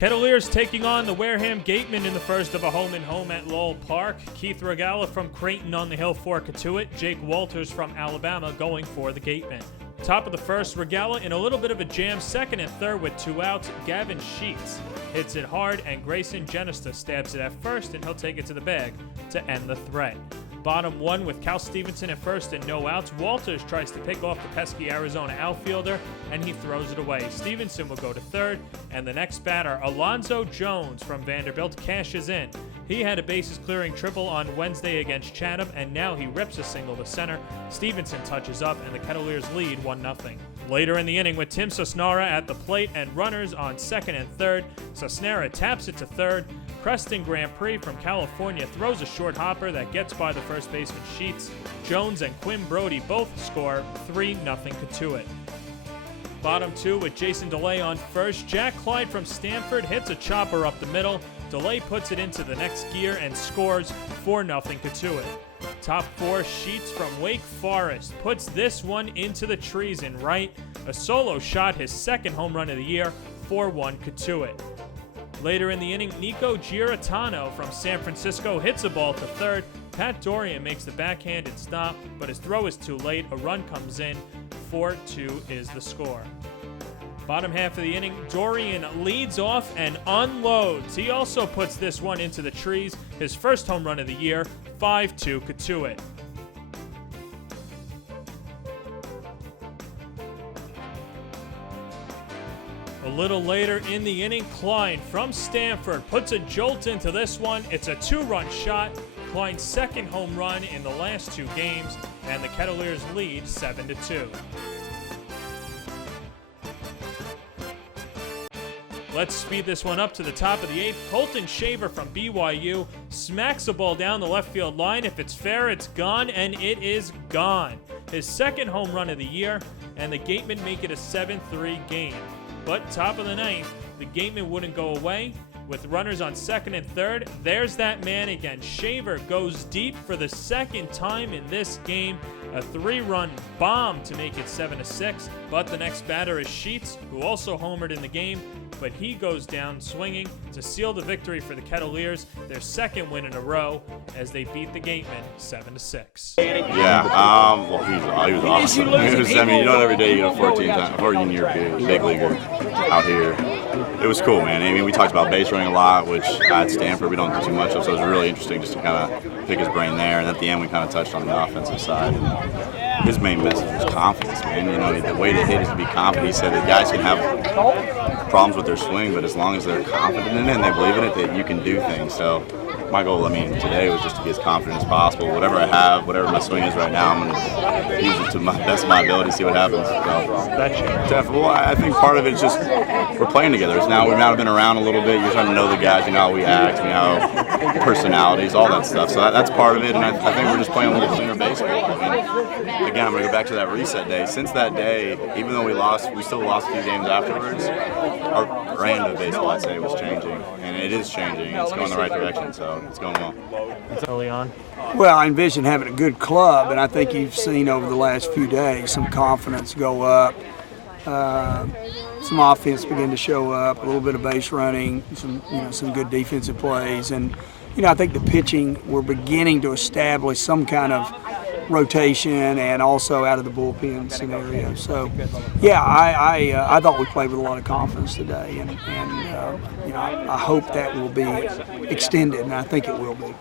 Kettleers taking on the Wareham Gatemen in the first of a home-and-home at Lowell Park. Keith Regala from Creighton on the hill for Cotuit. Jake Walters from Alabama going for the Gatemen. Top of the first, Regala in a little bit of a jam, second and third with 2 outs. Gavin Sheets hits it hard, and Grayson Genista stabs it at first, and he'll take it to the bag to end the threat. Bottom 1 with Cal Stevenson at first and no outs. Walters tries to pick off the pesky Arizona outfielder, and he throws it away. Stevenson will go to third, and the next batter, Alonzo Jones from Vanderbilt, cashes in. He had a bases-clearing triple on Wednesday against Chatham, and now he rips a single to center. Stevenson touches up, and the Kettleers lead 1-0. Later in the inning with Tim Sosnara at the plate and runners on second and third, Sosnara taps it to third. Preston Grand Prix from California throws a short hopper that gets by the first baseman Sheets. Jones and Quinn Brody both score 3-0 Cotuit. Bottom 2 with Jason DeLay on first. Jack Clyde from Stanford hits a chopper up the middle. DeLay puts it into the next gear and scores 4-0 Cotuit. Top 4, Sheets from Wake Forest puts this one into the trees in right. A solo shot, his second home run of the year, 4-1 Cotuit. Later in the inning, Nico Giratano from San Francisco hits a ball to third. Pat Dorian makes the backhanded stop, but his throw is too late. A run comes in. 4-2 is the score. Bottom half of the inning, Dorian leads off and unloads. He also puts this one into the trees. His first home run of the year, 5-2 Cotuit. A little later in the inning, Klein from Stanford puts a jolt into this one. It's a 2-run shot. Klein's second home run in the last 2 games, and the Kettleers lead 7-2. Let's speed this one up to the top of the 8th. Colton Shaver from BYU smacks a ball down the left field line. If it's fair, it's gone, and it is gone. His second home run of the year, and the Gatemen make it a 7-3 game. But top of the 9th, the Gatemen wouldn't go away. With runners on second and third, there's that man again. Shaver goes deep for the second time in this game. A 3-run bomb to make it 7-6. But the next batter is Sheets, who also homered in the game, but he goes down swinging to seal the victory for the Kettleers, their second win in a row, as they beat the Gatemen 7-6. Yeah, well, he was awesome. You know, every day you get a 14-year big leaguer out here. It was cool, man. I mean, we talked about base running a lot, which at Stanford we don't do too much of, so it was really interesting just to kind of pick his brain there. And at the end, we kind of touched on the offensive side. And his main message was confidence, man. You know, the way to hit is to be confident. He said that guys can have problems with their swing, but as long as they're confident in it and they believe in it, that you can do things. So my goal, I mean, today was just to be as confident as possible. Whatever I have, whatever my swing is right now, I'm going to use it to the best of my ability, see what happens. So, well, I think part of it is just we're playing together. It's now we've now been around a little bit. You're starting to know the guys. You know how we act. You know personalities, all that stuff. So that's part of it. And I think we're just playing a little cleaner baseball. I mean, again, I'm going to go back to that reset day. Since that day, even though we lost, we still lost a few games afterwards. Our brand of baseball, I'd say, was changing, and it is changing. It's going in the right direction. So it's going well. Early on. Well, I envision having a good club, and I think you've seen over the last few days some confidence go up, some offense begin to show up, a little bit of base running, some good defensive plays, and I think the pitching, we're beginning to establish some kind of rotation and also out of the bullpen scenario. So, yeah, I thought we played with a lot of confidence today, and I hope that will be extended, and I think it will be.